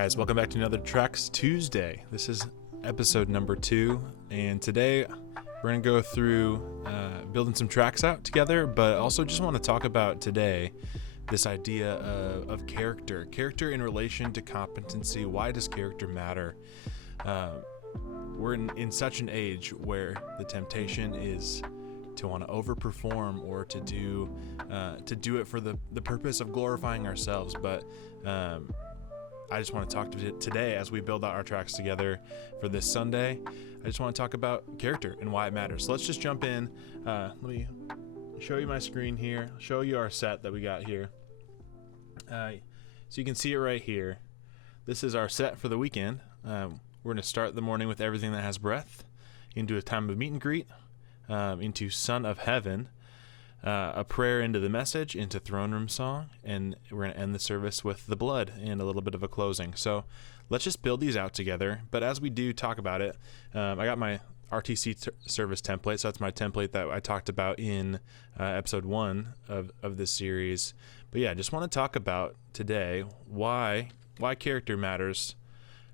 guys, welcome back to another Tracks Tuesday. This is episode number 2, and today we're going to go through building some tracks out together, but also just want to talk about today this idea of character in relation to competency. Why does character matter? We're in such an age where the temptation is to want to overperform or to do it for the purpose of glorifying ourselves, but I just want to talk today as we build out our tracks together for this Sunday. I just want to talk about character and why it matters. So let's just jump in. Let me show you my screen here, show you our set that we got here. So you can see it right here. This is our set for the weekend. We're going to start the morning with Everything That Has Breath, into a time of meet and greet, into Son of Heaven, a prayer into the message, into throne room song, and we're going to end the service with the blood and a little bit of a closing. So let's just build these out together. But as we do talk about it, I got my RTC service template. So that's my template that I talked about in episode 1 of this series. But yeah, just want to talk about today why character matters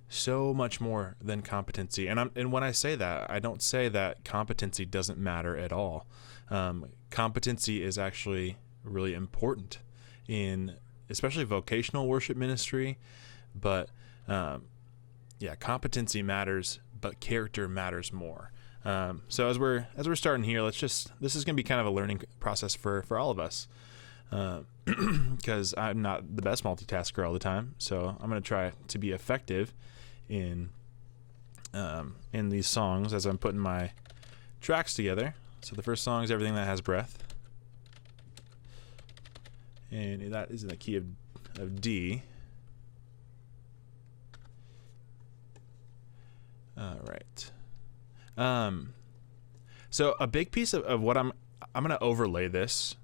so much more than competency. And when I say that, I don't say that competency doesn't matter at all. Competency is actually really important in especially vocational worship ministry, but competency matters, but character matters more. So as we're starting here, this is going to be kind of a learning process for all of us, because I'm not the best multitasker all the time. So I'm going to try to be effective in these songs as I'm putting my tracks together. So the first song is Everything That Has Breath, and that is in the key of D. All right. So a big piece of what I'm going to overlay this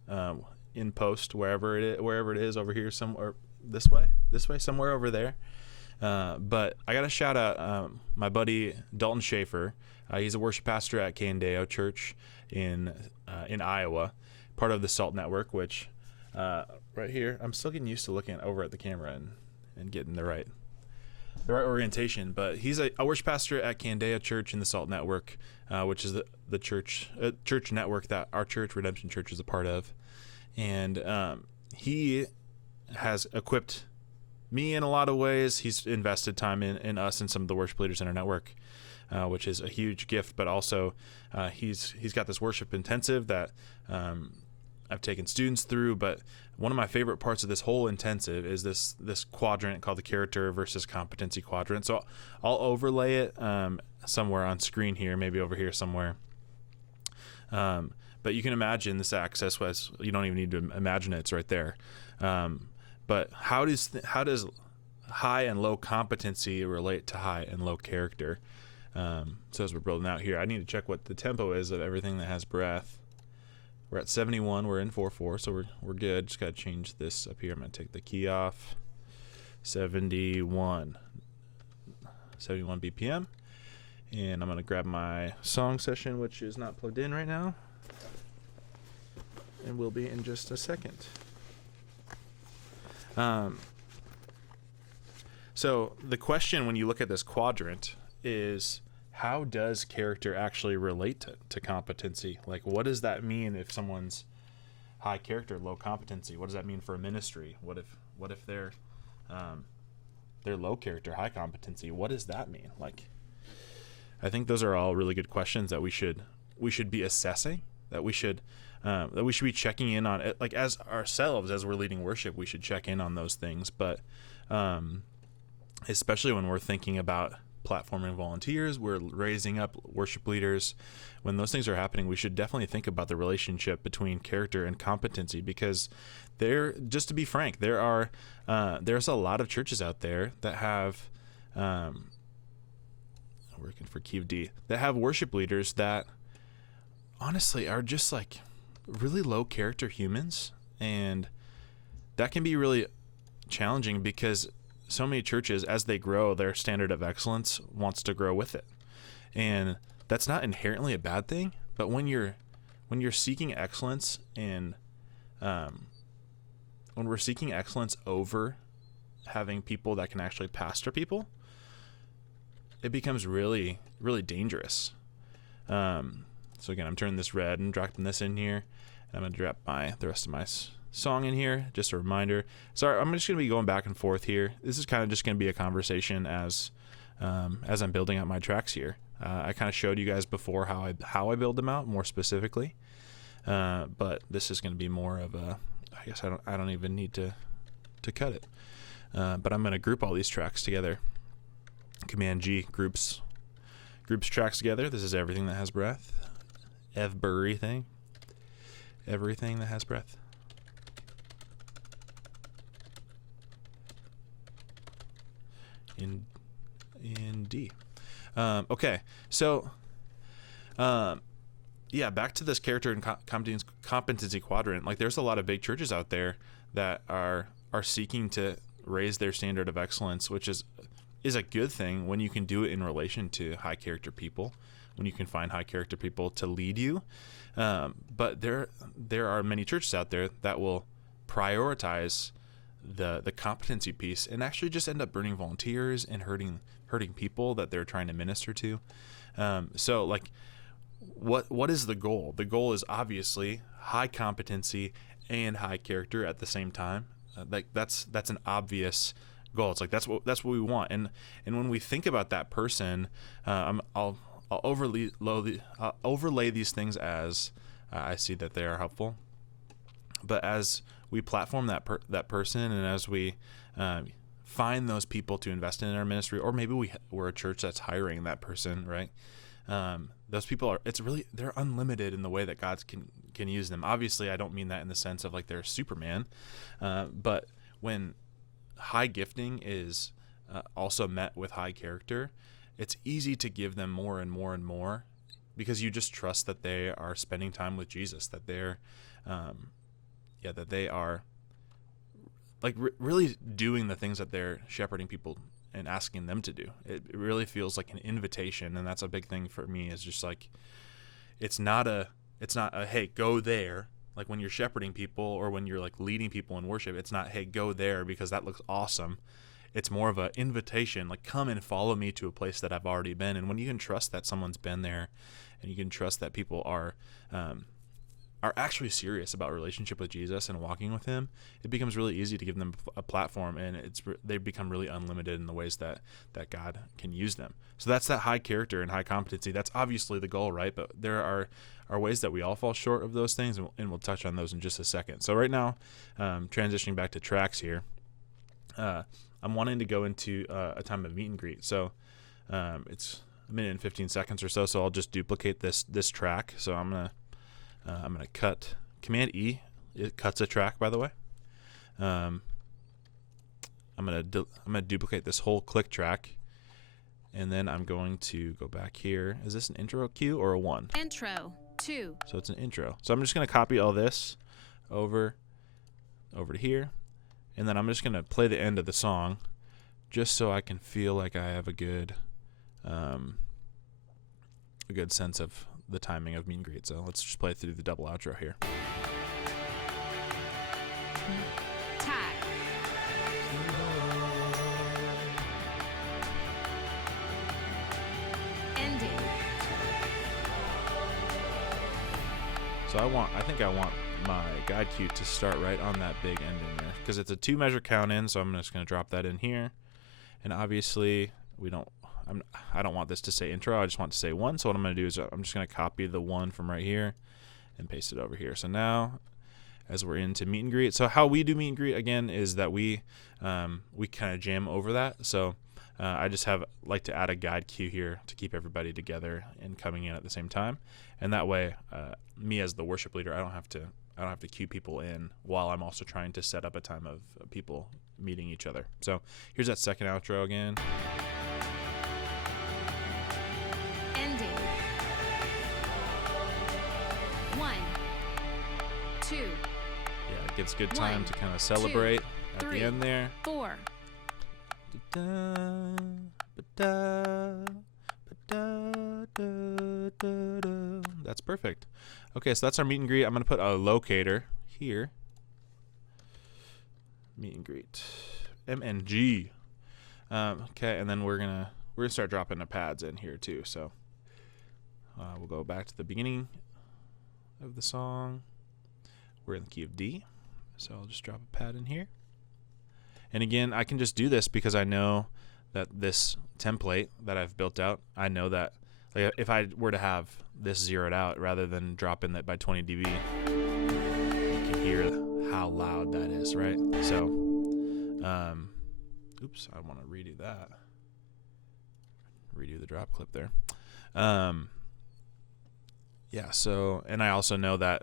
in post wherever it is over here, somewhere this way, somewhere over there. But I got to shout out my buddy Dalton Schaffer. He's a worship pastor at Candeo Church in Iowa, part of the SALT network, which right here, I'm still getting used to looking over at the camera and getting the right orientation. But he's a worship pastor at Candeo Church in the SALT network, which is the church network that our church, Redemption Church, is a part of. And he has equipped me in a lot of ways. He's invested time in us and some of the worship leaders in our network, which is a huge gift. But also, he's got this worship intensive that I've taken students through. But one of my favorite parts of this whole intensive is this quadrant called the character versus competency quadrant. So I'll overlay it somewhere on screen here, maybe over here somewhere. But you can imagine this axis was, you don't even need to imagine it, it's right there. But how does high and low competency relate to high and low character? So as we're building out here, I need to check what the tempo is of Everything That Has Breath. We're at 71. We're in 4/4, so we're good. Just got to change this up here. I'm going to take the key off. 71 BPM. And I'm going to grab my song session, which is not plugged in right now, and will be in just a second. So the question when you look at this quadrant is, how does character actually relate to competency? Like, what does that mean if someone's high character, low competency? What does that mean for a ministry? What if they're low character, high competency? What does that mean? Like, I think those are all really good questions that we should be assessing, that we should be checking in on it. Like, as ourselves, as we're leading worship, we should check in on those things. But especially when we're thinking about platforming volunteers, we're raising up worship leaders. When those things are happening, we should definitely think about the relationship between character and competency, because just to be frank, there's a lot of churches out there that have working for key of D, that have worship leaders that honestly are just like really low character humans, and that can be really challenging because so many churches, as they grow, their standard of excellence wants to grow with it, and that's not inherently a bad thing. But when you're seeking excellence, and when we're seeking excellence over having people that can actually pastor people, it becomes really, really dangerous. So again, I'm turning this red and dropping this in here. And I'm going to drop the rest of my song in here. Just a reminder. Sorry, I'm just going to be going back and forth here. This is kind of just going to be a conversation as I'm building out my tracks here. I kind of showed you guys before how I build them out more specifically. But this is going to be more of a, I guess I don't even need to cut it. But I'm going to group all these tracks together. Command G, groups tracks together. This is everything that has breath. Everything that has breath. In D. Okay, so yeah, back to this character and competency quadrant. Like, there's a lot of big churches out there that are seeking to raise their standard of excellence, which is a good thing when you can do it in relation to high character people, when you can find high character people to lead you. But there are many churches out there that will prioritize the competency piece and actually just end up burning volunteers and hurting people that they're trying to minister to. So like, what is the goal? The goal is obviously high competency and high character at the same time. Like that's an obvious goal. It's like that's what we want. And when we think about that person, I'll overlay these things as I see that they are helpful. But as we platform that person, and as we find those people to invest in our ministry, or maybe we're a church that's hiring that person, right? Those people they're unlimited in the way that God can use them. Obviously, I don't mean that in the sense of like they're Superman, but when high gifting is also met with high character, it's easy to give them more and more and more, because you just trust that they are spending time with Jesus, that they're that they are like really doing the things that they're shepherding people and asking them to do. It really feels like an invitation, and that's a big thing for me. Is just like, it's not a hey, go there. Like when you're shepherding people, or when you're like leading people in worship, it's not, hey, go there because that looks awesome. It's more of an invitation, like, come and follow me to a place that I've already been. And when you can trust that someone's been there, and you can trust that people are actually serious about relationship with Jesus and walking with him, it becomes really easy to give them a platform, and they become really unlimited in the ways that God can use them. So that's that high character and high competency. That's obviously the goal, right? But there are ways that we all fall short of those things, and we'll touch on those in just a second. So right now, transitioning back to tracks here, I'm wanting to go into a time of meet and greet. So it's a minute and 15 seconds or so. So I'll just duplicate this track. So I'm gonna cut Command E. It cuts a track, by the way. I'm gonna duplicate this whole click track, and then I'm going to go back here. Is this an intro cue or a 1? Intro 2. So it's an intro. So I'm just gonna copy all this over to here, and then I'm just gonna play the end of the song, just so I can feel like I have a good sense of the timing of meet and greet. So let's just play through the double outro here. Tag. Ending. So I think I want my guide cue to start right on that big ending there, because it's a 2 measure count in. So I'm just going to drop that in here, and obviously I don't want this to say intro. I just want to say 1. So what I'm going to do is I'm just going to copy the 1 from right here and paste it over here. So now, as we're into meet and greet, so how we do meet and greet again is that we kind of jam over that. So I just like to add a guide cue here to keep everybody together and coming in at the same time, and that way, me as the worship leader, I don't have to cue people in while I'm also trying to set up a time of people meeting each other. So here's that second outro again. Ending. 1, 2. Yeah, it gives good time 1, to kind of celebrate 2, at 3, the end there. 4. That's perfect. Okay, so that's our meet and greet. I'm going to put a locator here. Meet and greet. MNG. Okay, and then we're gonna start dropping the pads in here too. So we'll go back to the beginning of the song. We're in the key of D, so I'll just drop a pad in here. And again, I can just do this because I know that this template that I've built out, I know that like, if I were to have this zeroed out rather than drop in that by 20 dB, you can hear how loud that is, right? So, oops, I want to redo that. Redo the drop clip there. Yeah, so, and I also know that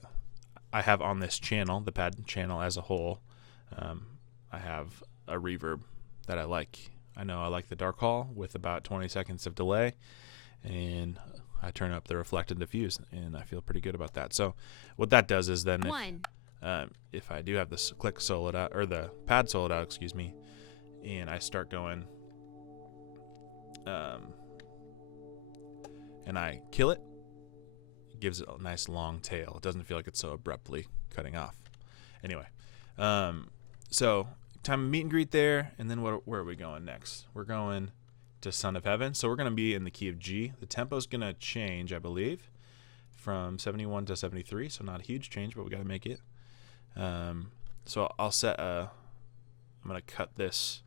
I have on this channel, the pad channel as a whole, I have a reverb that I like. I know I like the dark hall with about 20 seconds of delay, and I turn up the reflect and diffuse, and I feel pretty good about that. So what that does is then if I do have this click soloed out, or the pad soloed out, excuse me, and I start going, and I kill it, it gives it a nice long tail. It doesn't feel like it's so abruptly cutting off. Anyway, so time of meet and greet there, and then where are we going next? We're going to Son of Heaven. So we're going to be in the key of G. The tempo is going to change, I believe, from 71 to 73, so not a huge change, but we got to make it. So I'll set I'm going to cut this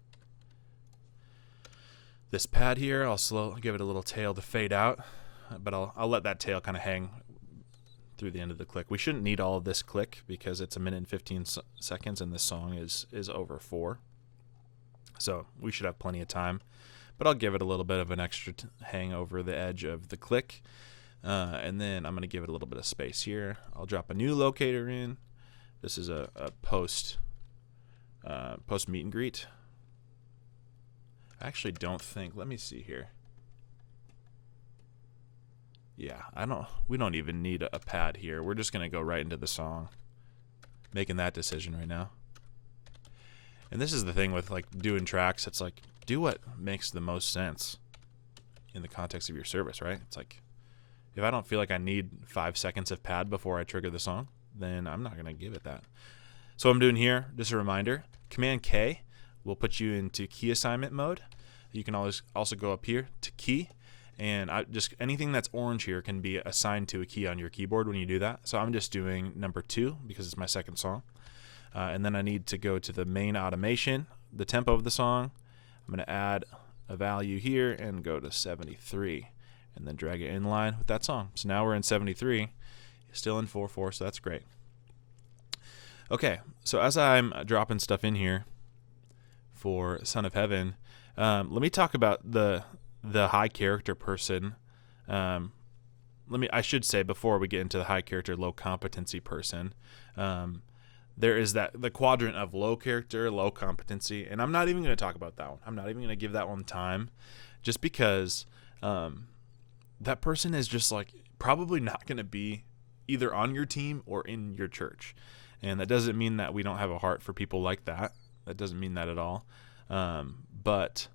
pad here. I'll give it a little tail to fade out, but I'll let that tail kind of hang through the end of the click. We shouldn't need all of this click because it's 1 minute and 15 seconds, and this song is over 4. So we should have plenty of time, but I'll give it a little bit of an extra hang over the edge of the click, and then I'm going to give it a little bit of space here. I'll drop a new locator in. This is a post meet and greet. I actually don't think, let me see here. Yeah, we don't even need a pad here. We're just going to go right into the song, making that decision right now. And this is the thing with like doing tracks. It's like, do what makes the most sense in the context of your service, right? It's like, if I don't feel like I need 5 seconds of pad before I trigger the song, then I'm not going to give it that. So what I'm doing here, just a reminder, Command K will put you into key assignment mode. You can always also go up here to key, and anything that's orange here can be assigned to a key on your keyboard when you do that. So I'm just doing number 2 because it's my second song. And then I need to go to the main automation, the tempo of the song. I'm going to add a value here and go to 73, and then drag it in line with that song. So now we're in 73, still in 4/4, so that's great. Okay, so as I'm dropping stuff in here for Son of Heaven, let me talk about the high character person. I should say before we get into the high character, low competency person, there is the quadrant of low character, low competency, and I'm not even going to talk about that one. I'm not even going to give that one time, just because that person is just like probably not going to be either on your team or in your church. And that doesn't mean that we don't have a heart for people like that. That doesn't mean that at all. But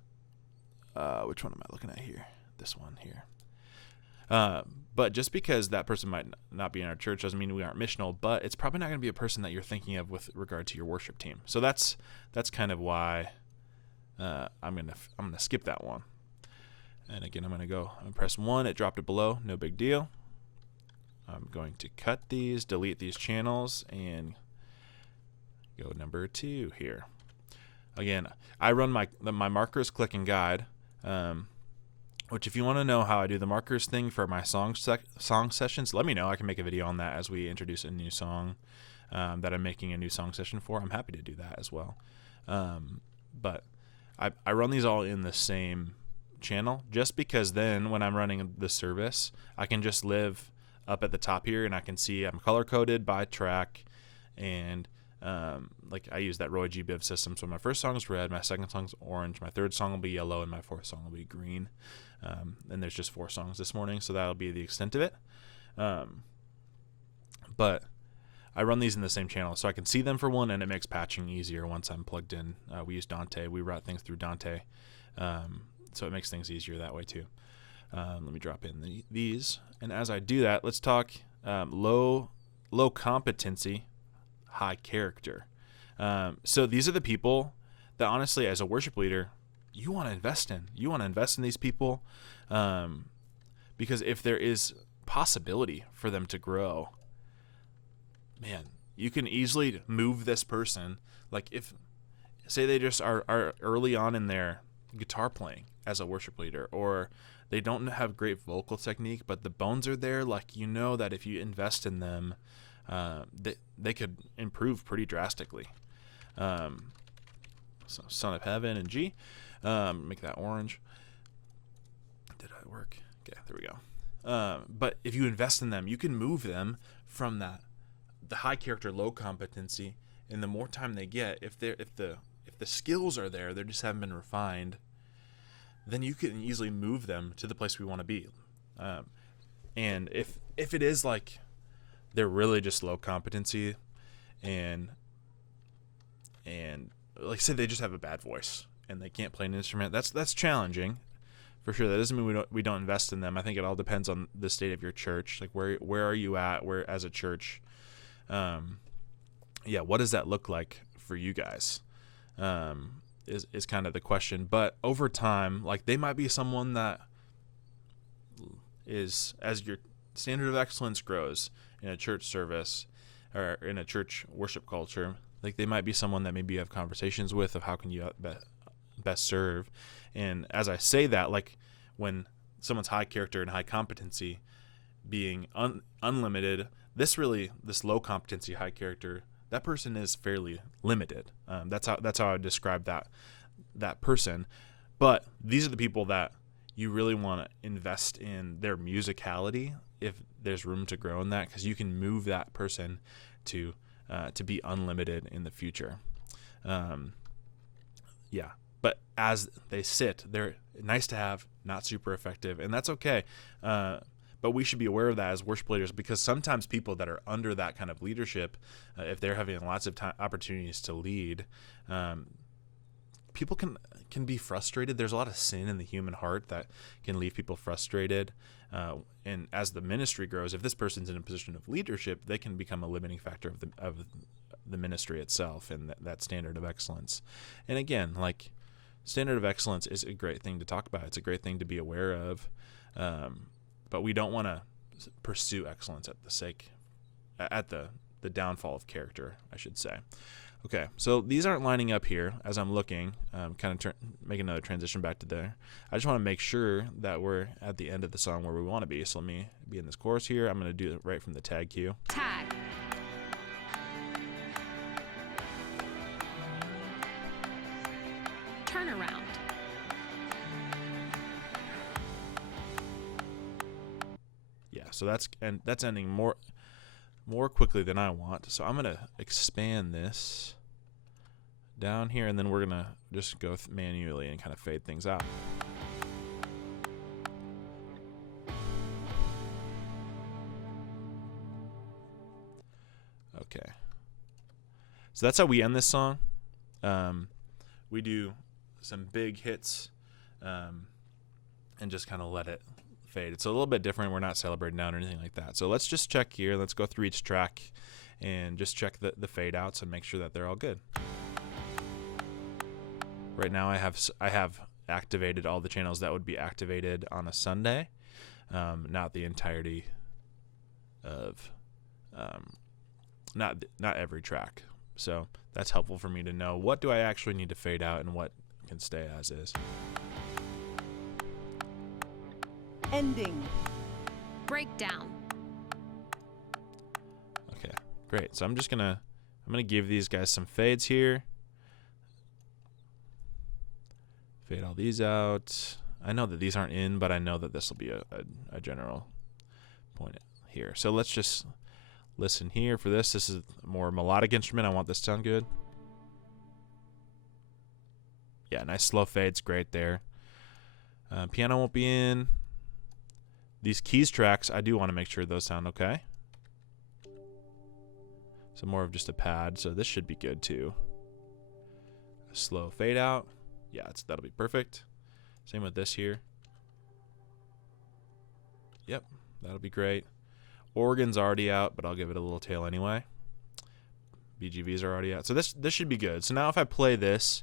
which one am I looking at here? This one here. But just because that person might not be in our church doesn't mean we aren't missional, but it's probably not going to be a person that you're thinking of with regard to your worship team. So that's kind of why I'm gonna skip that one. And again, I'm gonna press 1. It dropped it below. No big deal. I'm going to cut these, delete these channels, and go number 2 here. Again, I run my markers click and guide. Which if you want to know how I do the markers thing for my song sessions, let me know. I can make a video on that as we introduce a new song that I'm making a new song session for. I'm happy to do that as well. But I run these all in the same channel just because then when I'm running the service, I can just live up at the top here and I can see I'm color coded by track, and like I use that Roy G. Biv system. So my first song is red, my second song is orange, my third song will be yellow, and my fourth song will be green. And there's just 4 songs this morning, so that'll be the extent of it. But I run these in the same channel, so I can see them for one, and it makes patching easier once I'm plugged in. We use Dante. We route things through Dante, so it makes things easier that way too. Let me drop in these, and as I do that, let's talk low competency, high character. So these are the people that honestly, as a worship leader, you want to invest in. You want to invest in these people, because if there is possibility for them to grow, man, you can easily move this person. Like if, say they just are early on in their guitar playing as a worship leader, or they don't have great vocal technique, but the bones are there, like that if you invest in them, they could improve pretty drastically. So Son of Heaven and G. Make that orange. Did it work? Okay, there we go. But if you invest in them, you can move them from the high character, low competency, and the more time they get, if the skills are there, they just haven't been refined, then you can easily move them to the place we want to be. And if it is like they're really just low competency, and like say they just have a bad voice and they can't play an instrument, that's challenging for sure. That doesn't mean we don't invest in them. I think it all depends on the state of your church. Like where are you at? Where as a church, what does that look like for you guys? Is kind of the question. But over time, like they might be someone that is, as your standard of excellence grows in a church service or in a church worship culture, like they might be someone that maybe you have conversations with of how can you best serve. And as I say that, like when someone's high character and high competency being unlimited, this low competency, high character, that person is fairly limited. That's how I describe that person. But these are the people that you really want to invest in their musicality if there's room to grow in that, because you can move that person to be unlimited in the future. But as they sit, they're nice to have, not super effective, and that's okay. But we should be aware of that as worship leaders, because sometimes people that are under that kind of leadership, if they're having lots of opportunities to lead, people can be frustrated. There's a lot of sin in the human heart that can leave people frustrated. And as the ministry grows, if this person's in a position of leadership, they can become a limiting factor of the ministry itself and that standard of excellence. And again, like standard of excellence is a great thing to talk about. It's a great thing to be aware of. But we don't want to pursue excellence at the downfall of character, I should say. Okay, so these aren't lining up here as I'm looking, kind of make another transition back to there. I just want to make sure that we're at the end of the song where we want to be. So let me be in this chorus here. I'm going to do it right from the tag cue. Tag. Turnaround. Yeah, so that's ending more quickly than I want. So I'm going to expand this down here, and then we're going to just go manually and kind of fade things out. Okay. So that's how we end this song. We do some big hits and just kind of let it fade. It's a little bit different. We're not celebrating down or anything like that. So let's just check here. Let's go through each track and just check the fade outs and make sure that they're all good. Right now I have activated all the channels that would be activated on a Sunday, not the entirety of not every track. So that's helpful for me to know what do I actually need to fade out and what can stay as is. Ending. Breakdown. Okay, great. So I'm gonna give these guys some fades here. Fade all these out. I know that these aren't in, but I know that this will be a general point here. So let's just listen here for this. This is a more melodic instrument. I want this to sound good. Yeah, nice slow fades, great there. Piano won't be in. These keys tracks, I do want to make sure those sound okay. So more of just a pad, so this should be good too. A slow fade out. Yeah, that'll be perfect. Same with this here. Yep, that'll be great. Organ's already out, but I'll give it a little tail anyway. BGVs are already out. So this should be good. So now if I play this,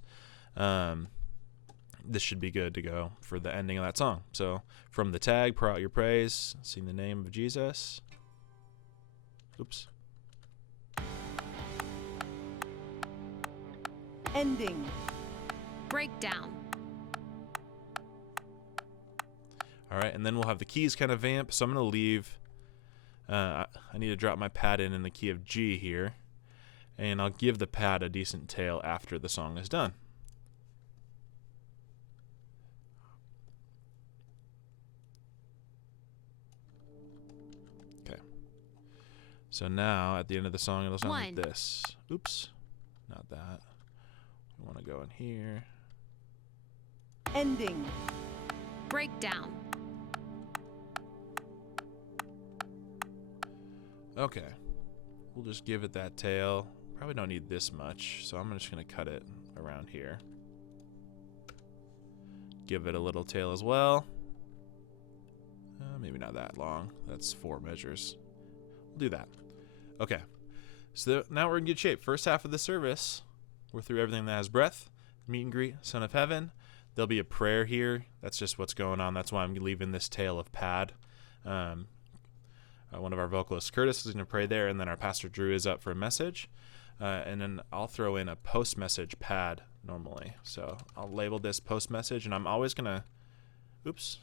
this should be good to go for the ending of that song. So from the tag, pour out your praise, sing the name of Jesus. Oops. Ending. Breakdown. All right, and then we'll have the keys kind of vamp. So I'm going to leave, I need to drop my pad in the key of G here, and I'll give the pad a decent tail after the song is done. Okay. So now at the end of the song, it'll sound like this. Oops, not that. We want to go in here. Ending. Breakdown. Okay, we'll just give it that tail. Probably don't need this much, so I'm just going to cut it around here. Give it a little tail as well. Maybe not that long. That's 4 measures. We'll do that. Okay, so now we're in good shape. First half of the service, we're through everything that has breath. Meet and greet, Son of Heaven. There'll be a prayer here. That's just what's going on. That's why I'm leaving this tail of pad. One of our vocalists, Curtis, is going to pray there, and then our pastor, Drew, is up for a message. And then I'll throw in a post-message pad normally. So I'll label this post-message, and I'm always going to... Oops.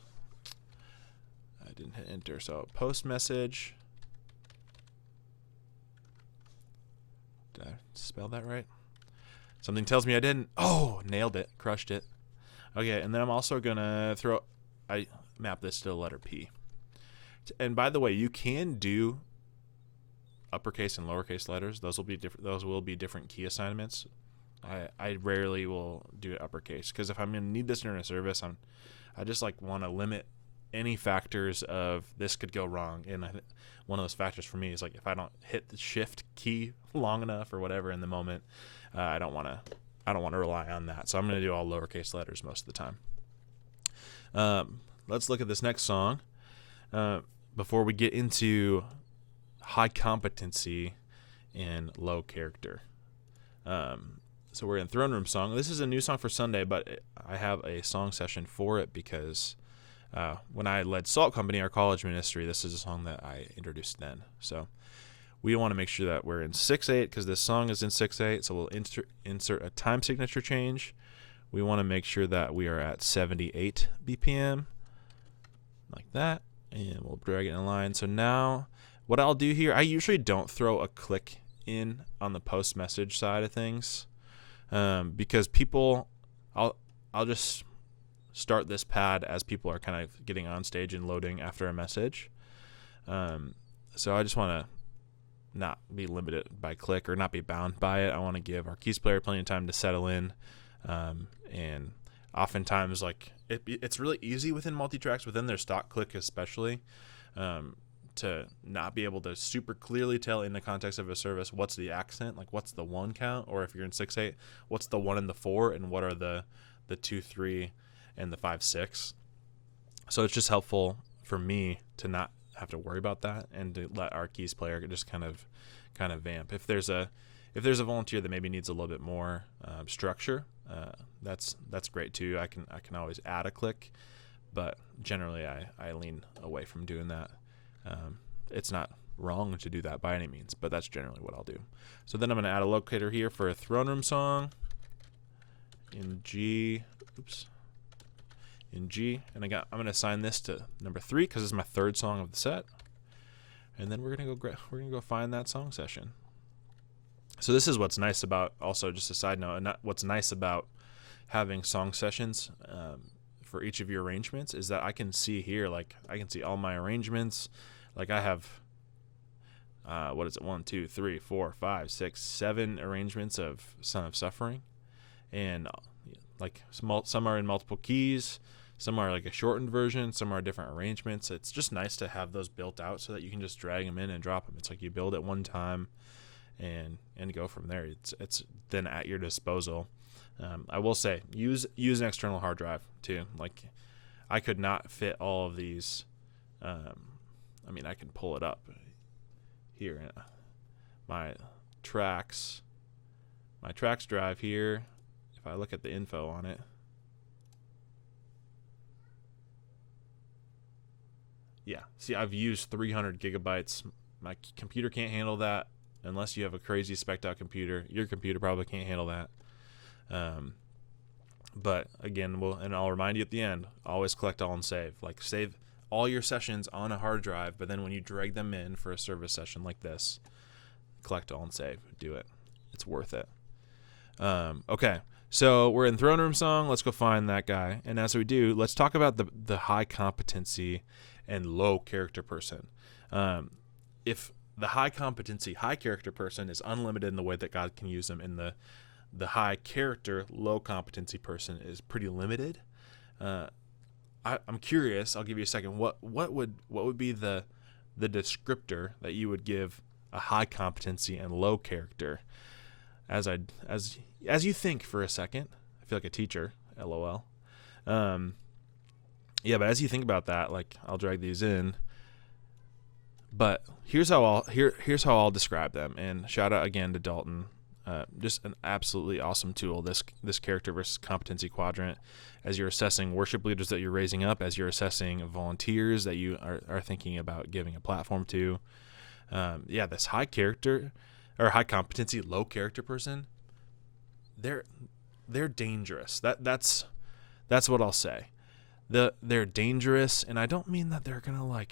I didn't hit enter. So post-message... Did I spell that right? Something tells me I didn't. Oh, nailed it. Crushed it. Okay, and then I'm also going to I map this to the letter P. And by the way, you can do uppercase and lowercase letters. Those will be different. Those will be different key assignments. I rarely will do it uppercase because if I'm going to need this during a service, I just like want to limit any factors of this could go wrong. And one of those factors for me is like if I don't hit the shift key long enough or whatever in the moment, I don't want to rely on that. So I'm going to do all lowercase letters most of the time. Let's look at this next song. Before we get into high competency and low character. So we're in Throne Room song. This is a new song for Sunday, but I have a song session for it because when I led Salt Company, our college ministry, this is a song that I introduced then. So we want to make sure that we're in 6/8 because this song is in 6/8, so we'll insert a time signature change. We want to make sure that we are at 78 BPM, like that. And we'll drag it in a line. So now what I'll do here, I usually don't throw a click in on the post message side of things because I'll just start this pad as people are kind of getting on stage and loading after a message. So I just want to not be limited by click or not be bound by it. I want to give our keys player plenty of time to settle in. And oftentimes, like it's really easy within multi-tracks, within their stock click especially, to not be able to super clearly tell in the context of a service what's the accent, like what's the 1 count, or if you're in 6/8, what's the 1 and the 4, and what are the 2, 3, and the 5, 6. So it's just helpful for me to not have to worry about that and to let our keys player just kind of vamp. If there's a volunteer that maybe needs a little bit more structure, that's great too. I can always add a click, but generally I lean away from doing that. It's not wrong to do that by any means, but that's generally what I'll do. So then I'm going to add a locator here for a Throne Room song in G. Oops. In G, and I'm going to assign this to number 3 because it's my 3rd song of the set. And then we're gonna go find that song session. So this is what's nice about, also just a side note, and what's nice about having song sessions for each of your arrangements is that I can see here, like I can see all my arrangements. Like I have, 1, 2, 3, 4, 5, 6, 7 arrangements of Son of Suffering, and like some are in multiple keys. Some are like a shortened version. Some are different arrangements. It's just nice to have those built out so that you can just drag them in and drop them. It's like you build it one time and go from there. It's then at your disposal. I will say use an external hard drive too. Like I could not fit all of these. I can pull it up here. My tracks drive here. if I look at the info on it, yeah, see, I've used 300 gigabytes. My computer can't handle that unless you have a crazy spec'd out computer. Your computer probably can't handle that. But again, and I'll remind you at the end, always collect all and save. Like, save all your sessions on a hard drive, but then when you drag them in for a service session like this, collect all and save. Do it. It's worth it. Okay, so we're in Throne Room Song. Let's go find that guy. And as we do, let's talk about the high competency and low character person. If the high competency, high character person is unlimited in the way that God can use them, and the high character, low competency person is pretty limited. I'm curious. I'll give you a second. What would be the descriptor that you would give a high competency and low character? As you think for a second, I feel like a teacher. LOL. Yeah, but as you think about that, like, I'll drag these in. But here's how I'll describe them. And shout out again to Dalton. Just an absolutely awesome tool, this character versus competency quadrant, as you're assessing worship leaders that you're raising up, as you're assessing volunteers that you are thinking about giving a platform to. This high character or high competency, low character person, they're dangerous. That's what I'll say. They're dangerous, and I don't mean that they're gonna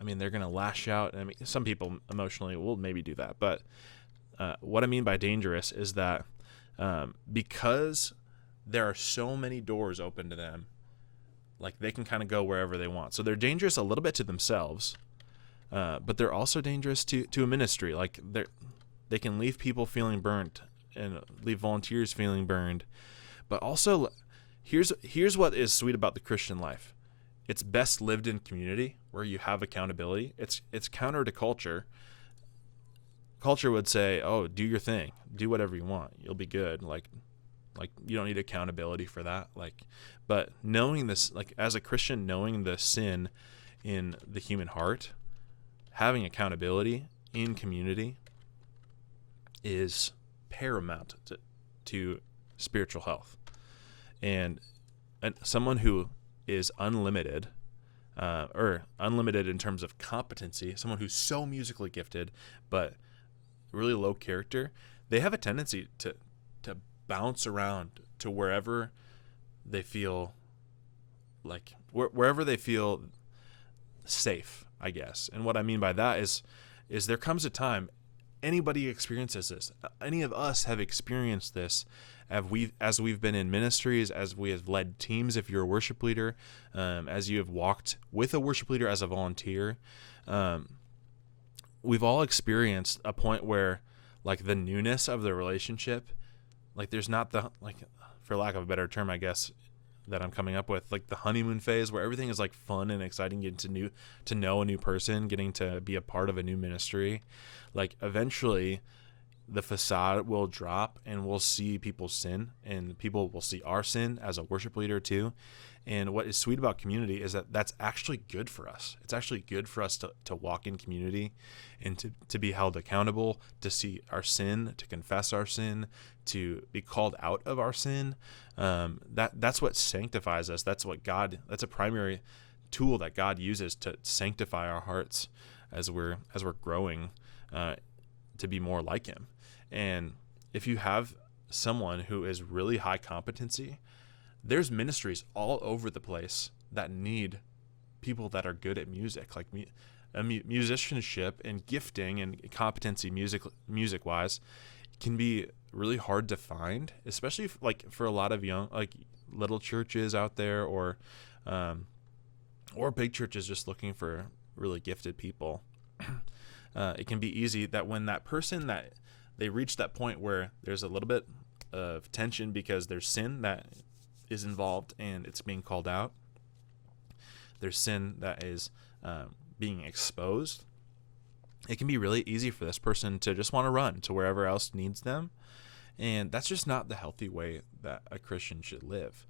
they're gonna lash out. I mean, some people emotionally will maybe do that, but what I mean by dangerous is that because there are so many doors open to them, like, they can kind of go wherever they want. So they're dangerous a little bit to themselves, but they're also dangerous to a ministry. Like, they can leave people feeling burnt and leave volunteers feeling burned. But also, here's what is sweet about the Christian life. It's best lived in community where you have accountability. It's counter to culture. Culture would say, "Oh, do your thing, do whatever you want, you'll be good." Like you don't need accountability for that. But knowing this, like, as a Christian, knowing the sin in the human heart, having accountability in community is paramount to spiritual health. And someone who is unlimited, or unlimited in terms of competency, someone who's so musically gifted but really low character, they have a tendency to bounce around to wherever they feel wherever they feel safe, I guess. And what I mean by that is there comes a time, anybody experiences this. Any of us have experienced this as we've been in ministries, as we have led teams, if you're a worship leader, as you have walked with a worship leader as a volunteer. We've all experienced a point where, like, the newness of the relationship, like, there's not for lack of a better term, I guess, that I'm coming up with, like the honeymoon phase where everything is like fun and exciting, getting to know a new person, getting to be a part of a new ministry. Like, eventually the facade will drop and we'll see people's sin, and people will see our sin as a worship leader too. And what is sweet about community is that that's actually good for us. It's actually good for us to walk in community and to be held accountable, to see our sin, to confess our sin, to be called out of our sin. That's what sanctifies us. That's a primary tool that God uses to sanctify our hearts as we're growing to be more like Him. And if you have someone who is really high competency, there's ministries all over the place that need people that are good at music, like musicianship and gifting and competency music wise can be really hard to find, especially for a lot of young, like, little churches out there, or big churches just looking for really gifted people. It can be easy that when that person that they reach that point where there's a little bit of tension because there's sin that is involved and it's being called out. There's sin that is being exposed. It can be really easy for this person to just want to run to wherever else needs them. And that's just not the healthy way that a Christian should live.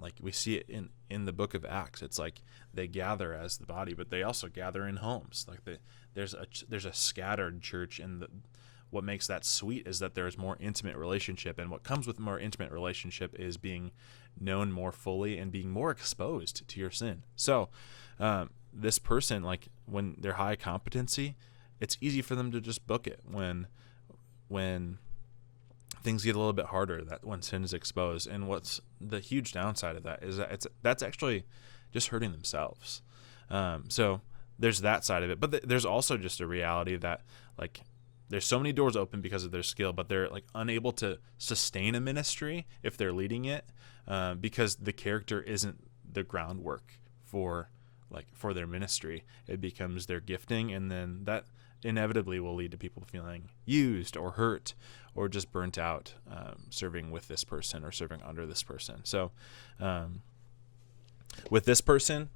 Like, we see it in the book of Acts. It's like they gather as the body, but they also gather in homes. Like, there's a scattered church in what makes that sweet is that there's more intimate relationship, and what comes with more intimate relationship is being known more fully and being more exposed to your sin. So this person, like when they're high competency, it's easy for them to just book it when things get a little bit harder, that when sin is exposed. And what's the huge downside of that is that that's actually just hurting themselves. So there's that side of it, but there's also just a reality that like there's so many doors open because of their skill, but they're like unable to sustain a ministry if they're leading it, because the character isn't the groundwork for their ministry. It becomes their gifting, and then that inevitably will lead to people feeling used or hurt or just burnt out, serving with this person or serving under this person. So with this person,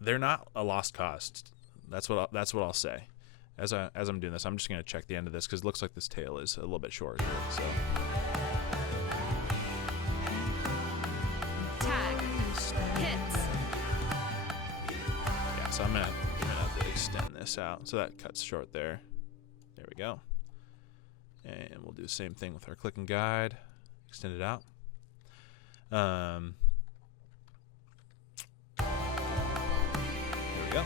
they're not a lost cause. That's what I'll say. As I'm doing this, I'm just going to check the end of this because it looks like this tail is a little bit short here. So Tag. Hits. yeah, so I'm gonna have to extend this out. So that cuts short there. There we go. And we'll do the same thing with our click and guide. Extend it out. There we go.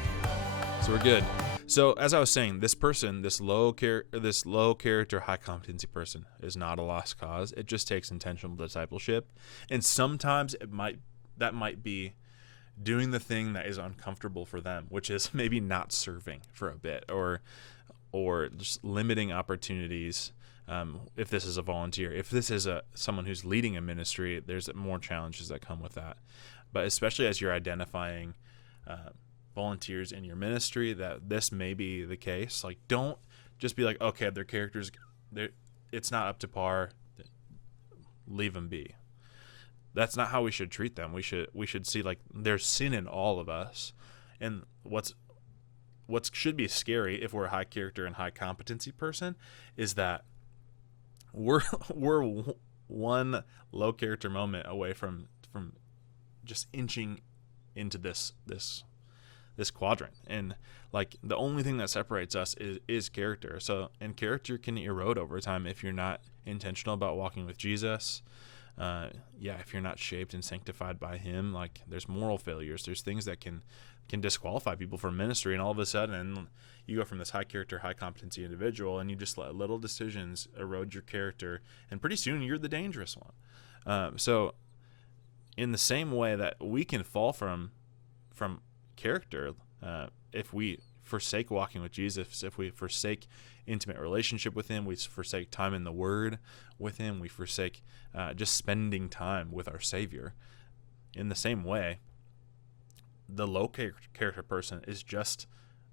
So we're good. So as I was saying, this person, this low character, high competency person, is not a lost cause. It just takes intentional discipleship, and sometimes that might be doing the thing that is uncomfortable for them, which is maybe not serving for a bit, or just limiting opportunities. If this is a volunteer, if this is someone who's leading a ministry, there's more challenges that come with that. But especially as you're identifying volunteers in your ministry, that this may be the case. Like, don't just be like, okay, their characters, it's not up to par, leave them be. That's not how we should treat them. We should see like there's sin in all of us, and what should be scary if we're a high character and high competency person is that we're one low character moment away from just inching into this quadrant, and like the only thing that separates us is character. So, and character can erode over time if you're not intentional about walking with Jesus. If you're not shaped and sanctified by him, like there's moral failures, there's things that can disqualify people from ministry, and all of a sudden you go from this high character, high competency individual, and you just let little decisions erode your character, and pretty soon you're the dangerous one. So in the same way that we can fall from character, if we forsake walking with Jesus, if we forsake intimate relationship with him, we forsake time in the Word with him, we forsake just spending time with our Savior. In the same way, the low character person is just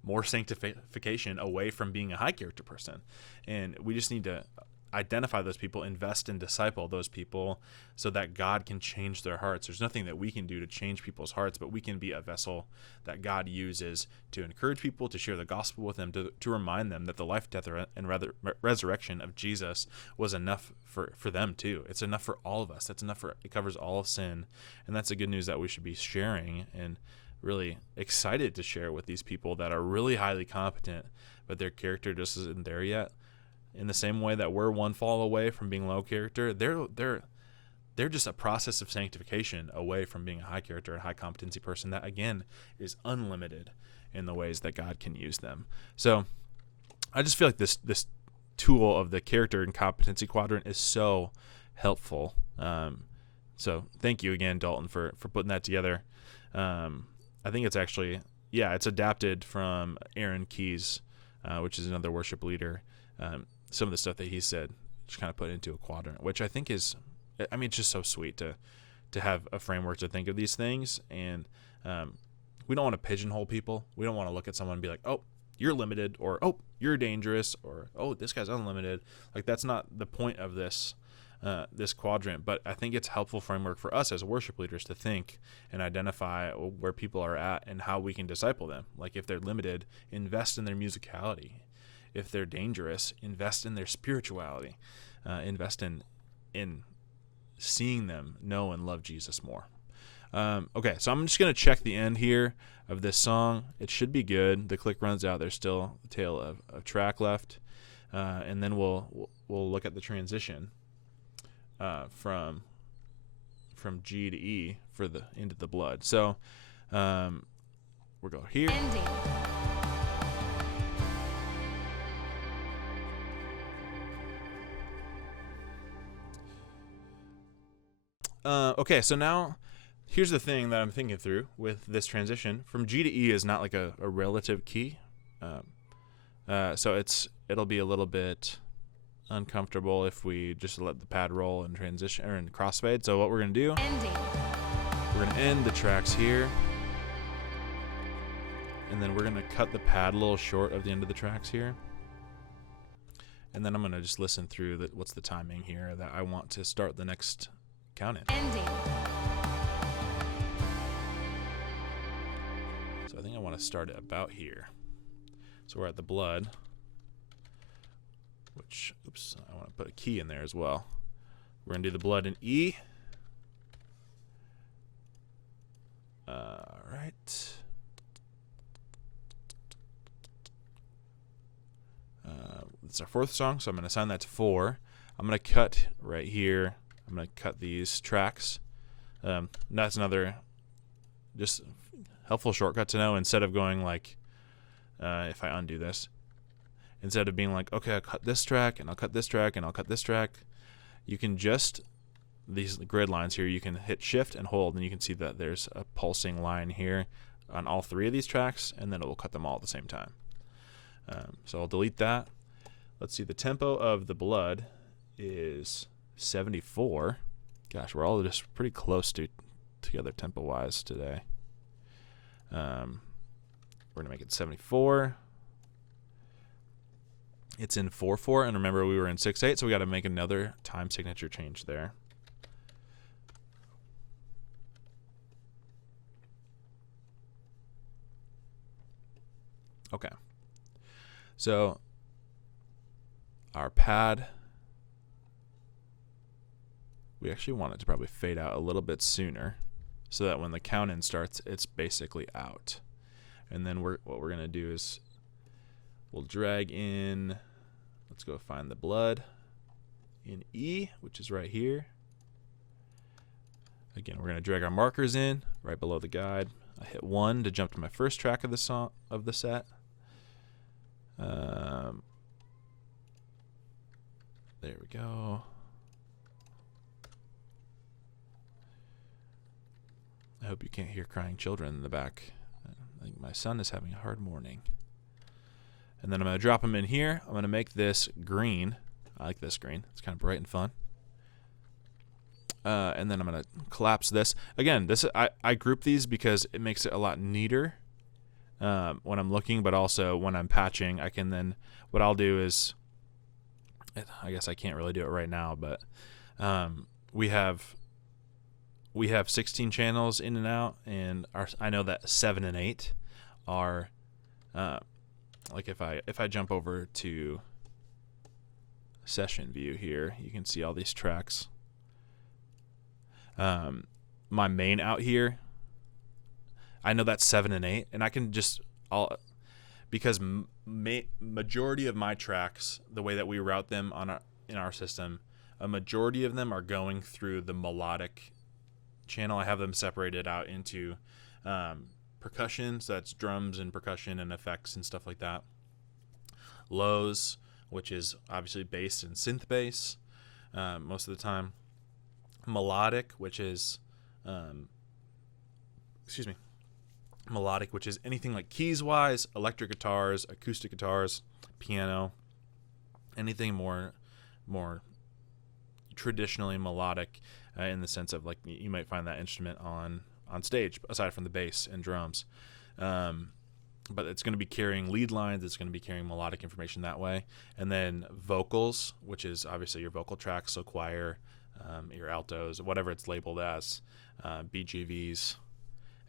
more sanctification away from being a high character person. And we just need to identify those people, invest and disciple those people so that God can change their hearts. There's nothing that we can do to change people's hearts, but we can be a vessel that God uses to encourage people, to share the gospel with them, to remind them that the life, death, and resurrection of Jesus was enough for them too. It's enough for all of us. That's enough it covers all of sin. And that's the good news that we should be sharing, and really excited to share with these people that are really highly competent, but their character just isn't there yet. In the same way that we're one fall away from being low character, they're just a process of sanctification away from being a high character and high competency person that, again, is unlimited in the ways that God can use them. So I just feel like this tool of the character and competency quadrant is so helpful. So thank you again, Dalton, for putting that together. I think it's actually, it's adapted from Aaron Keyes, which is another worship leader. Some of the stuff that he said just kind of put into a quadrant, which I think is, it's just so sweet to have a framework to think of these things. And we don't want to pigeonhole people. We don't want to look at someone and be like, oh, you're limited, or oh, you're dangerous, or oh, this guy's unlimited. Like, that's not the point of this quadrant. But I think it's a helpful framework for us as worship leaders to think and identify where people are at and how we can disciple them. Like, if they're limited, invest in their musicality. If they're dangerous, invest in their spirituality. Invest in seeing them know and love Jesus more. Okay, so I'm just going to check the end here of this song. It should be good. The click runs out. There's still a tail of track left. and then we'll look at the transition from G to E for the into the blood. So we'll go here. Ending. Okay, so now here's the thing that I'm thinking through with this transition. From G to E is not like a relative key. So it'll be a little bit uncomfortable if we just let the pad roll and transition or in crossfade. So what we're going to do, Ending. we're going to end the tracks here. And then we're going to cut the pad a little short of the end of the tracks here. And then I'm going to just listen through what's the timing here that I want to start the next count in. Ending. So I think I want to start it about here. So we're at the blood, which, oops, I want to put a key in there as well. We're going to do the blood in E. All right. It's our fourth song, so I'm going to assign that to 4. I'm going to cut right here. I'm going to cut these tracks. That's another just helpful shortcut to know. Instead of going like, if I undo this, instead of being like, okay, I'll cut this track, and I'll cut this track, and I'll cut this track, you can just, these grid lines here, you can hit shift and hold, and you can see that there's a pulsing line here on all 3 of these tracks, and then it will cut them all at the same time. So I'll delete that. Let's see, the tempo of the blood is 74. Gosh, we're all just pretty close together tempo-wise today. We're going to make it 74. It's in 4/4, and remember we were in 6/8, so we got to make another time signature change there. Okay. So our pad, we actually want it to probably fade out a little bit sooner so that when the count in starts, it's basically out. And then what we're going to do is we'll drag in, let's go find the blood in E, which is right here. Again, we're going to drag our markers in right below the guide. I hit 1 to jump to my first track of the song of the set. There we go. I hope you can't hear crying children in the back. I think my son is having a hard morning. And then I'm going to drop them in here. I'm going to make this green. I like this green. It's kind of bright and fun. And then I'm going to collapse this. Again, I group these because it makes it a lot neater when I'm looking, but also when I'm patching, I can then, what I'll do is, I guess I can't really do it right now, but we have 16 channels in and out, and I know that 7 and 8 are like if I jump over to session view here, you can see all these tracks. My main out here, I know that's 7 and 8, and I can just because majority of my tracks, the way that we route them in our system, a majority of them are going through the melodic channel. I have them separated out into percussion, so that's drums and percussion and effects and stuff like that. Lows, which is obviously bass and synth bass most of the time. Melodic, which is melodic, which is anything like keys wise, electric guitars, acoustic guitars, piano, anything more traditionally melodic in the sense of like you might find that instrument on stage aside from the bass and drums. But it's going to be carrying lead lines, it's going to be carrying melodic information that way. And then vocals, which is obviously your vocal tracks, so choir, your altos, whatever it's labeled as, BGVs,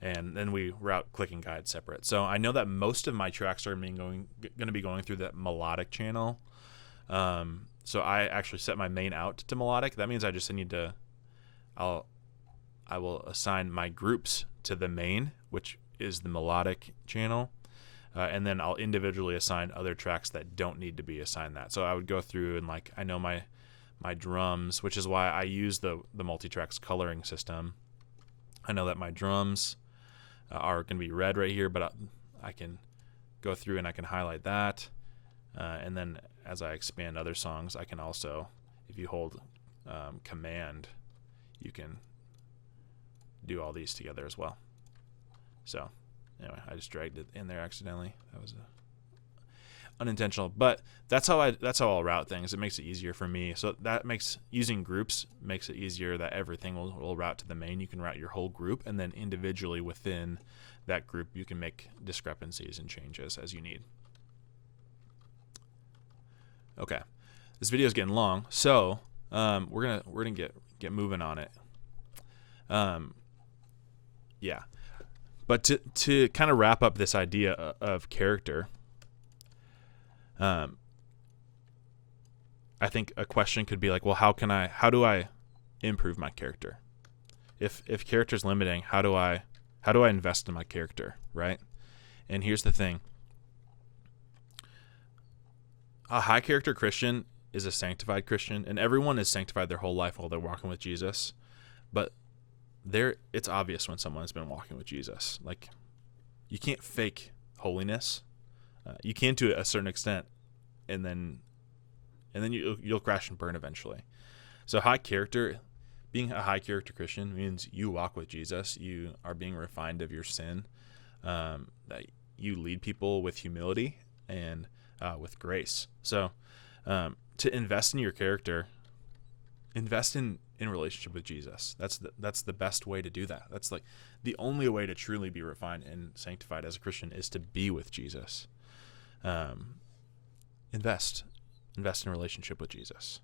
and then we route click and guide separate. So I know that most of my tracks are going to be going through that melodic channel. So I actually set my main out to melodic. That means I just need to, I will assign my groups to the main, which is the melodic channel. and then I'll individually assign other tracks that don't need to be assigned that. So I would go through and like I know my drums, which is why I use the multi-tracks coloring system. I know that my drums are going to be red right here, but I can go through and I can highlight that. And then as I expand other songs, I can also, if you hold Command, you can do all these together as well. So anyway, I just dragged it in there accidentally. That was unintentional, but that's how I'll route things. It makes it easier for me. So that makes using groups makes it easier that everything will route to the main. You can route your whole group, and then individually within that group, you can make discrepancies and changes as you need. Okay, this video is getting long, so we're gonna get moving on it. Yeah, but to kind of wrap up this idea of character, I think a question could be like, well, how do I improve my character? If character's limiting, how do I invest in my character, right? And here's the thing. A high character Christian is a sanctified Christian, and everyone is sanctified their whole life while they're walking with Jesus. But it's obvious when someone's been walking with Jesus. Like, you can't fake holiness. You can to a certain extent, and then you'll crash and burn eventually. So being a high character Christian means you walk with Jesus. You are being refined of your sin. That you lead people with humility and with grace. So to invest in your character, invest in relationship with Jesus. That's the best way to do that. That's like the only way to truly be refined and sanctified as a Christian is to be with Jesus. Invest in relationship with Jesus.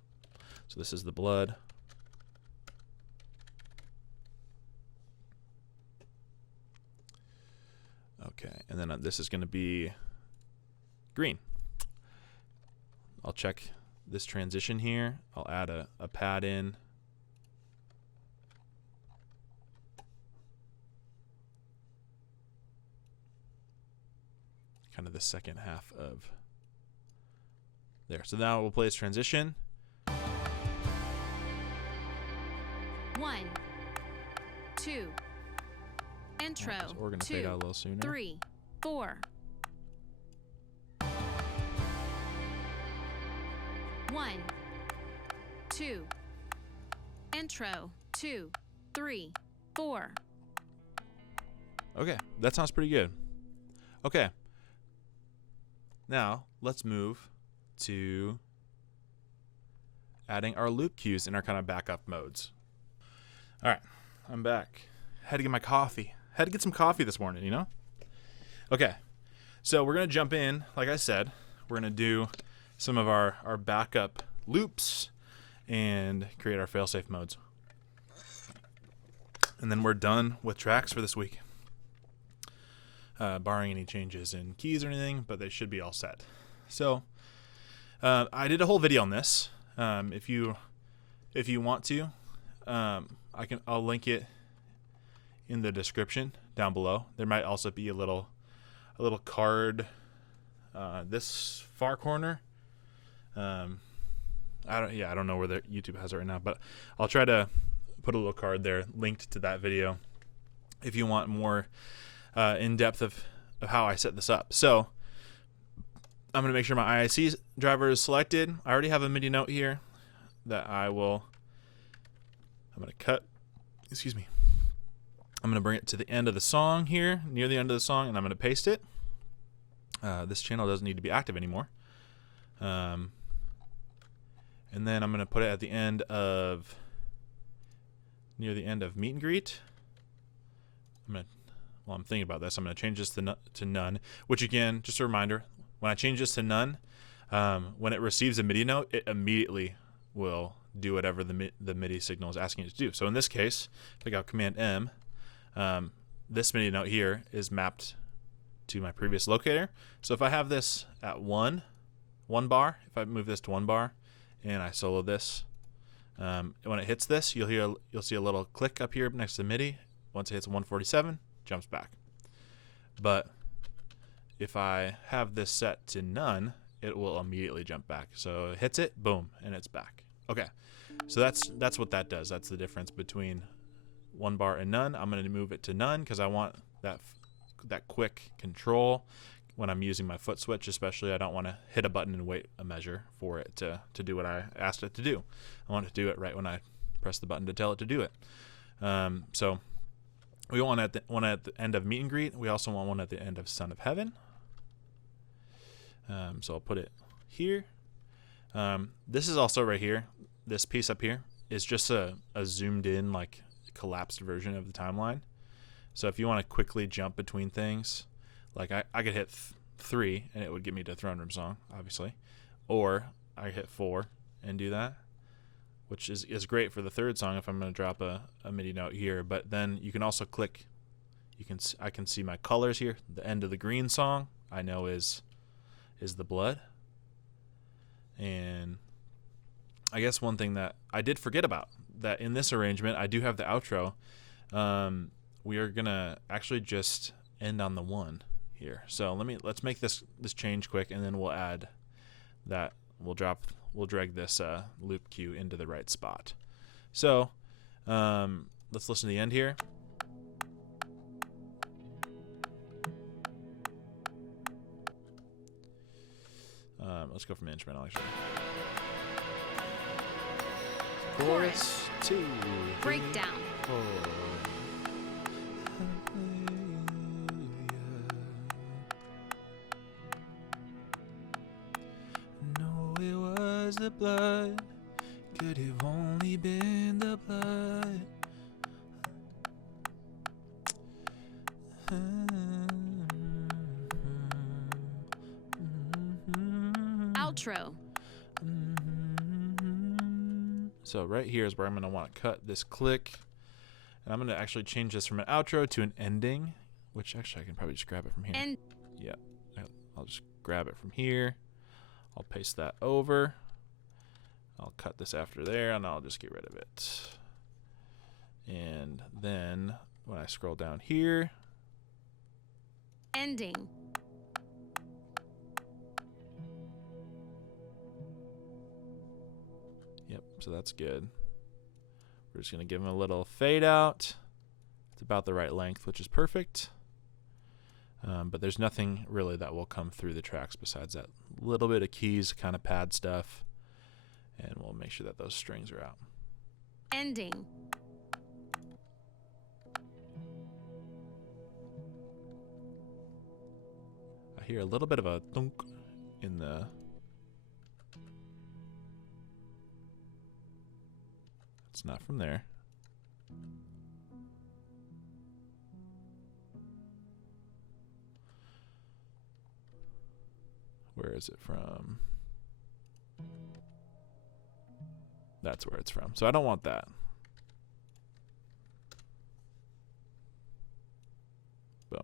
So this is the blood. Okay, and then this is going to be green. I'll check this transition here. I'll add a pad in. Kind of the second half of there. So now we'll play this transition. 1, 2, intro. So we're going to fade out a little sooner. 3, 4. 1, 2, intro. 2, 3, 4. Okay, that sounds pretty good. Okay. Now, let's move to adding our loop cues in our kind of backup modes. All right, I'm back. Had to get my coffee. Had to get some coffee this morning, you know? Okay, so we're going to jump in. Like I said, we're going to do some of our backup loops and create our failsafe modes. And then we're done with tracks for this week. Barring any changes in keys or anything, but they should be all set. So I did a whole video on this. If you want to, I'll link it in the description down below. There might also be a little card this far corner. I don't know where YouTube has it right now, but I'll try to put a little card there linked to that video if you want more in depth of how I set this up. So I'm going to make sure my IIC driver is selected. I already have a MIDI note here that I'm going to cut. Excuse me. I'm going to bring it to the end of the song here, near the end of the song, and I'm going to paste it. This channel doesn't need to be active anymore. And then I'm going to put it at the end of, near the end of meet and greet. While I'm thinking about this, I'm going to change this to none, which again, just a reminder, when I change this to none, when it receives a MIDI note, it immediately will do whatever the MIDI signal is asking it to do. So in this case, if I go Command M, this MIDI note here is mapped to my previous locator. So if I have this at one bar, if I move this to 1 bar and I solo this, when it hits this, you'll see a little click up here next to MIDI. Once it hits 147, jumps back. But if I have this set to none, it will immediately jump back. So it hits it, boom, and it's back. Okay, so that's what that does. That's the difference between 1 bar and none. I'm going to move it to none because I want that quick control when I'm using my foot switch, especially. I don't want to hit a button and wait a measure for it to do what I asked it to do. I want it to do it right when I press the button to tell it to do it. So we want one at the end of meet and greet. We also want one at the end of Son of Heaven. So I'll put it here. This is also right here. This piece up here is just a zoomed in, like collapsed version of the timeline. So if you want to quickly jump between things, like I could hit 3 and it would get me to Throne Room Song, obviously. Or I hit 4 and do that, which is great for the third song if I'm going to drop a MIDI note here. But then you can also click. I can see my colors here. The end of the green song I know is the blood. And I guess one thing that I did forget about, that in this arrangement I do have the outro. We are gonna actually just end on the 1 here. So let's make this change quick, and then we'll add that. We'll drag this loop cue into the right spot. So let's listen to the end here. Let's go from instrumental actually. Chorus 2, 3, Breakdown. 4. No, it was the blood. Could have only been the blood. Outro. So right here is where I'm going to want to cut this click. And I'm going to actually change this from an outro to an ending, which actually I can probably just grab it from here. End. Yeah, I'll just grab it from here. I'll paste that over. I'll cut this after there, and I'll just get rid of it. And then when I scroll down here, Ending. yep, so that's good. We're just going to give them a little fade out. It's about the right length, which is perfect. But there's nothing really that will come through the tracks besides that little bit of keys, kind of pad stuff. And we'll make sure that those strings are out. Ending. I hear a little bit of a thunk in the... It's not from there. Where is it from? That's where it's from. So I don't want that. Boom.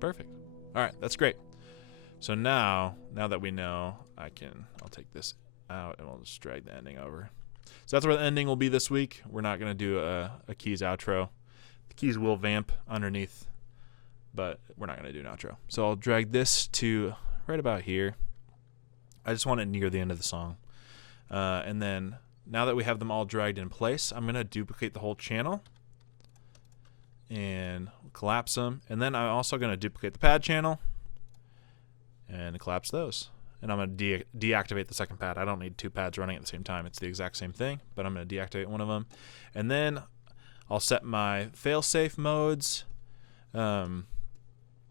Perfect. All right, that's great. So now that we know, I'll take this out and we'll just drag the ending over. So that's where the ending will be this week. We're not going to do a keys outro. The keys will vamp underneath, but we're not going to do an outro. So I'll drag this to right about here. I just want it near the end of the song. And then now that we have them all dragged in place, I'm going to duplicate the whole channel and collapse them. And then I'm also going to duplicate the pad channel and collapse those. And I'm going to deactivate the second pad. I don't need 2 pads running at the same time. It's the exact same thing, but I'm going to deactivate one of them. And then I'll set my fail-safe modes. I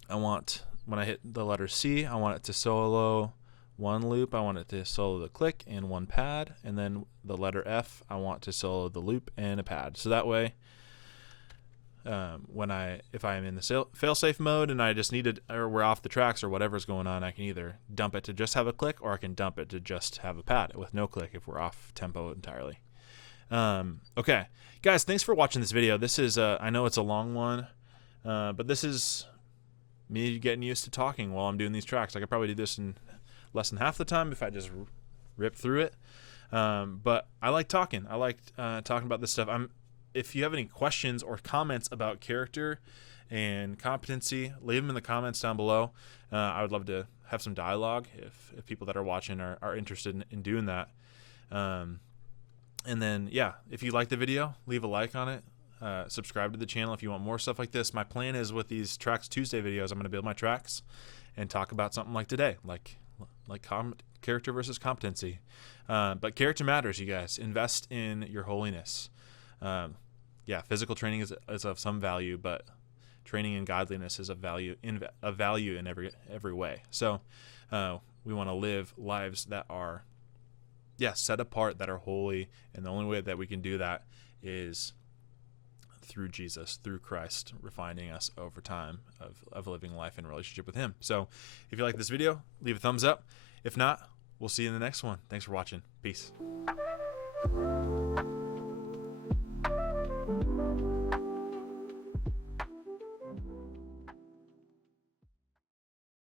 want, when I hit the letter C, I want it to solo 1 loop. I want it to solo the click and 1 pad. And then the letter F, I want to solo the loop and a pad. So that way, if I am in the fail-safe mode and I just need it, or we're off the tracks or whatever's going on, I can either dump it to just have a click, or I can dump it to just have a pad with no click if we're off tempo entirely. Okay, guys, thanks for watching this video. This is I know it's a long one, but this is me getting used to talking while I'm doing these tracks. I could probably do this in less than half the time if I just rip through it. But I like talking. I like talking about this stuff. If you have any questions or comments about character and competency, leave them in the comments down below. I would love to have some dialogue if people that are watching are interested in doing that. And then, yeah, if you like the video, leave a like on it. Subscribe to the channel if you want more stuff like this. My plan is with these Tracks Tuesday videos, I'm going to build my tracks and talk about something like today, like character versus competency. But character matters, you guys. Invest in your holiness. Yeah, physical training is of some value, but training in godliness is of value in every way. So we want to live lives that are set apart, that are holy, and the only way that we can do that is through Jesus, through Christ, refining us over time of living life in relationship with him. So if you like this video, leave a thumbs up. If not, we'll see you in the next one. Thanks for watching. Peace.